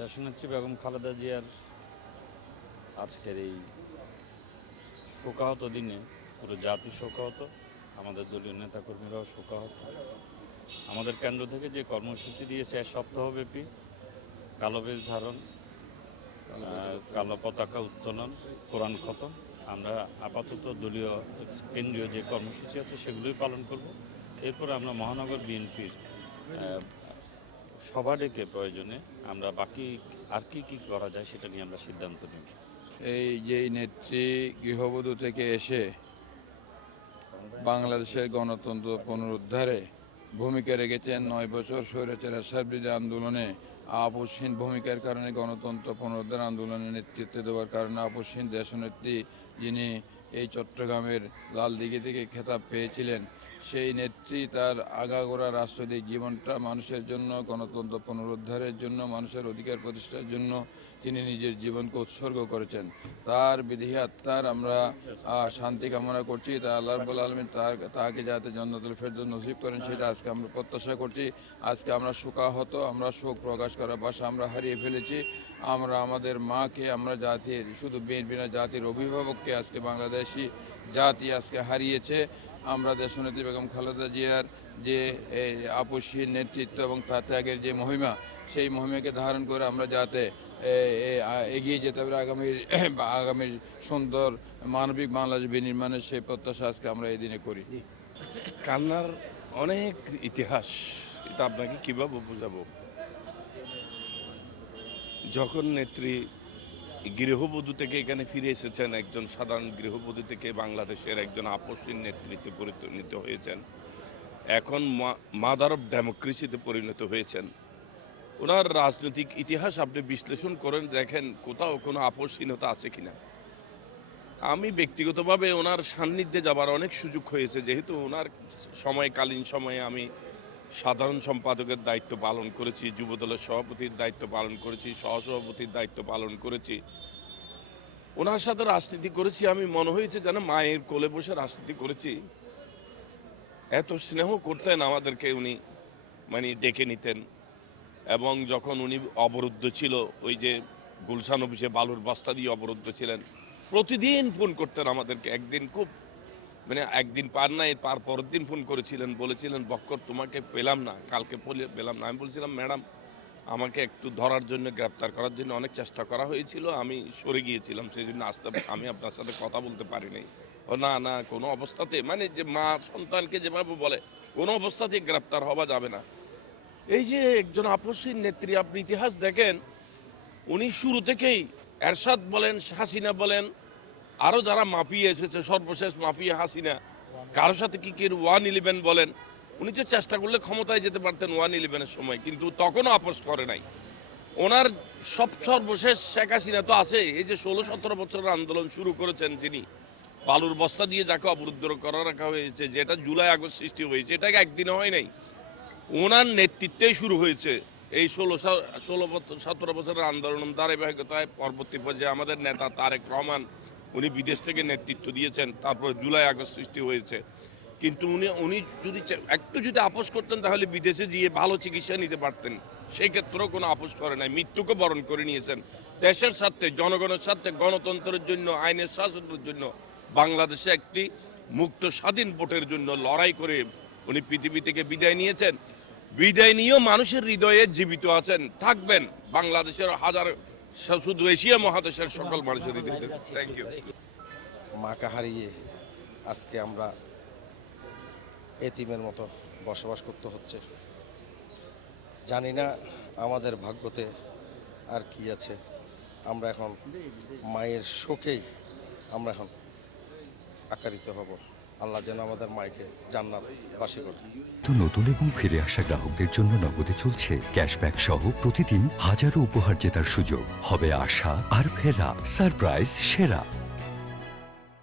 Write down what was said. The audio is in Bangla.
দেশনেত্রী বেগম খালেদা জিয়ার আজকের এই শোকাহত দিনে পুরো জাতি শোকাহত, আমাদের দলীয় নেতাকর্মীরাও শোকাহত। আমাদের কেন্দ্র থেকে যে কর্মসূচি দিয়েছে 1 সপ্তাহব্যাপী কালো বেশ ধারণ, কালো পতাকা উত্তোলন, কোরআন খতম, আমরা আপাতত দলীয় কেন্দ্রীয় যে কর্মসূচি আছে সেগুলোই পালন করব। এরপর আমরা মহানগর বিএনপির সভা ডেকে প্রয়োজনে আমরা বাকি আর কি করা যায় সেটা নিয়ে আমরা সিদ্ধান্ত নেব। এই যে নেত্রী গৃহবধূ থেকে এসে বাংলাদেশের গণতন্ত্র পুনরুদ্ধারে ভূমিকা রেখেছেন, 9 বছর স্বৈরাচার বিরোধী আন্দোলনে আপসহীন ভূমিকার কারণে গণতন্ত্র পুনরুদ্ধার আন্দোলনে নেতৃত্ব দেওয়ার কারণে আপসহীন দেশনেত্রী, যিনি এই চট্টগ্রামের লালদিঘি থেকে খেতাব পেয়েছিলেন, সেই নেত্রী তার আগাগোড়া রাষ্ট্রীয় জীবনটা মানুষের জন্য, গণতন্ত্র পুনরুদ্ধারের জন্য, মানুষের অধিকার প্রতিষ্ঠার জন্য তিনি নিজের জীবনকে উৎসর্গ করেছেন। তার বিদেহী আত্মার আমরা শান্তি কামনা করছি। তা আল্লাহ রাব্বুল আলামিন তাকে যাতে জান্নাতুল ফেরদৌস নসিব করেন সেটা আজকে আমরা প্রত্যাশা করছি। আজকে আমরা শোকাহত, আমরা শোক প্রকাশ করার ভাষা আমরা হারিয়ে ফেলেছি। আমরা আমাদের মাকে, আমরা জাতির, শুধু বিএনপি না, জাতির অভিভাবককে আজকে বাংলাদেশি জাতি আজকে হারিয়েছে। আমরা দেশনেত্রী বেগম খালেদা জিয়ার যে আপসহীন নেতৃত্ব এবং তার ত্যাগের যে মহিমা, সেই মহিমাকে ধারণ করে আমরা যাতে এগিয়ে যেতে পারে আগামীর সুন্দর মানবিক বাংলাদেশ বিনির্মাণের সেই প্রত্যাশা আজকে আমরা এই দিনে করি। কান্নার অনেক ইতিহাস, এটা আপনাকে কীভাবে বোঝাবো। যখন নেত্রী গৃহবধূ থেকে এখানে ফিরে এসেছেন, একজন সাধারণ গৃহবধূ থেকে বাংলাদেশের একজন আপসহীন নেতৃত্বে পরিণত হয়েছেন, এখন মাদার অফ ডেমোক্রেসিতে পরিণত হয়েছেন। ওনার রাজনৈতিক ইতিহাস আপনি বিশ্লেষণ করেন, দেখেন কোথাও কোনো আপসহীনতা আছে কিনা। আমি ব্যক্তিগতভাবে ওনার সান্নিধ্যে যাবার অনেক সুযোগ হয়েছে, যেহেতু ওনার সময়কালীন সময়ে আমি সাধারণ সম্পাদকের দায়িত্ব পালন করেছি, যুবদলের সভাপতির দায়িত্ব পালন করেছি, সহসভাপতির দায়িত্ব পালন করেছি। ওনার সাথে রাজনীতি করেছি, আমি মনে হয়েছে যেন মায়ের কোলে বসে রাজনীতি করেছি। এত স্নেহ করতেন আমাদেরকে উনি, মানে ডেকে নিতেন। এবং যখন উনি অবরুদ্ধ ছিল, ওই যে গুলশান অফিসে বালুর বস্তা দিয়ে অবরুদ্ধ ছিলেন, প্রতিদিন ফোন করতেন আমাদেরকে। একদিন খুব, মানে একদিন পার নাই, তার পরের দিন ফোন করেছিলেন, বলেছিলেন বক্কর তোমাকে পেলাম না, কালকে পেলাম না। আমি বলছিলাম ম্যাডাম, আমাকে একটু ধরার জন্য, গ্রেপ্তার করার জন্য অনেক চেষ্টা করা হয়েছিল, আমি সরে গিয়েছিলাম, সেই জন্য আমি আপনার সাথে কথা বলতে পারি নাই। ও না না, কোনো অবস্থাতে, মানে যে মা সন্তানকে যেভাবে বলে, কোনো অবস্থাতেই গ্রেপ্তার হওয়া যাবে না। এই যে একজন আপসহীন নেত্রী, আপনি ইতিহাস দেখেন, উনি শুরু থেকেই এরশাদ বলেন, হাসিনা বলেন, আরও যারা মাফিয়া এসেছে, সর্বশেষ মাফিয়া হাসিনা, কারোর সাথে কি 111 বলেন, উনি তো চেষ্টা করলে ক্ষমতায় যেতে পারতেন 111-এর সময়, কিন্তু তখনও আপোষ করে নাই। ওনার সর্বশেষ শেখ হাসিনা তো আছে, এই যে 16-17 বছরের আন্দোলন শুরু করেছেন যিনি, বালুর বস্তা দিয়ে যাকে অবরুদ্ধ করা রাখা হয়েছে, যেটা জুলাই আগস্ট সৃষ্টি হয়েছে, এটাকে একদিনে হয় নাই, ওনার নেতৃত্বেই শুরু হয়েছে। এই 16-17 বছরের আন্দোলন ধারাবাহিকতায় পরবর্তী পর্যায়ে আমাদের নেতা তারেক রহমান, উনি বিদেশ থেকে নেতৃত্ব দিয়েছেন, তারপর জুলাই আগস্ট সৃষ্টি হয়েছে। কিন্তু উনি যদি আপোষ করতেন, তাহলে বিদেশে গিয়ে ভালো চিকিৎসা নিতে পারতেন। সেই ক্ষেত্রেও কোনো আপোষ করে নাই, মৃত্যুকে বরণ করে নিয়েছেন। দেশের স্বার্থে, জনগণের স্বার্থে, গণতন্ত্রের জন্য, আইনের শাসনের জন্য, বাংলাদেশে একটি মুক্ত স্বাধীন ভোটের জন্য লড়াই করে উনি পৃথিবী থেকে বিদায় নিয়েছেন। বিদায় নিয়েও মানুষের হৃদয়ে জীবিত আছেন, থাকবেন বাংলাদেশের হাজার, শুধু এশিয়া মহাদেশের সকল মানুষের হৃদয়ে। Thank you. মাকে হারিয়ে আজকে আমরা এতিমের মতো বসবাস করতে হচ্ছে। জানি না আমাদের ভাগ্যতে আর কি আছে। আমরা এখন মায়ের শোকেই আমরা এখন আকারিত হব। আল্লাহ যেন আমাদের মাইকে জান্নাতবাসী করে। তো নতুন এবং ফিরে আসা গ্রাহকদের জন্য নগদে চলছে ক্যাশব্যাক সহ প্রতিদিন হাজারো উপহার জেতার সুযোগ। হবে আশা আর ফেরা, সারপ্রাইজ সেরা।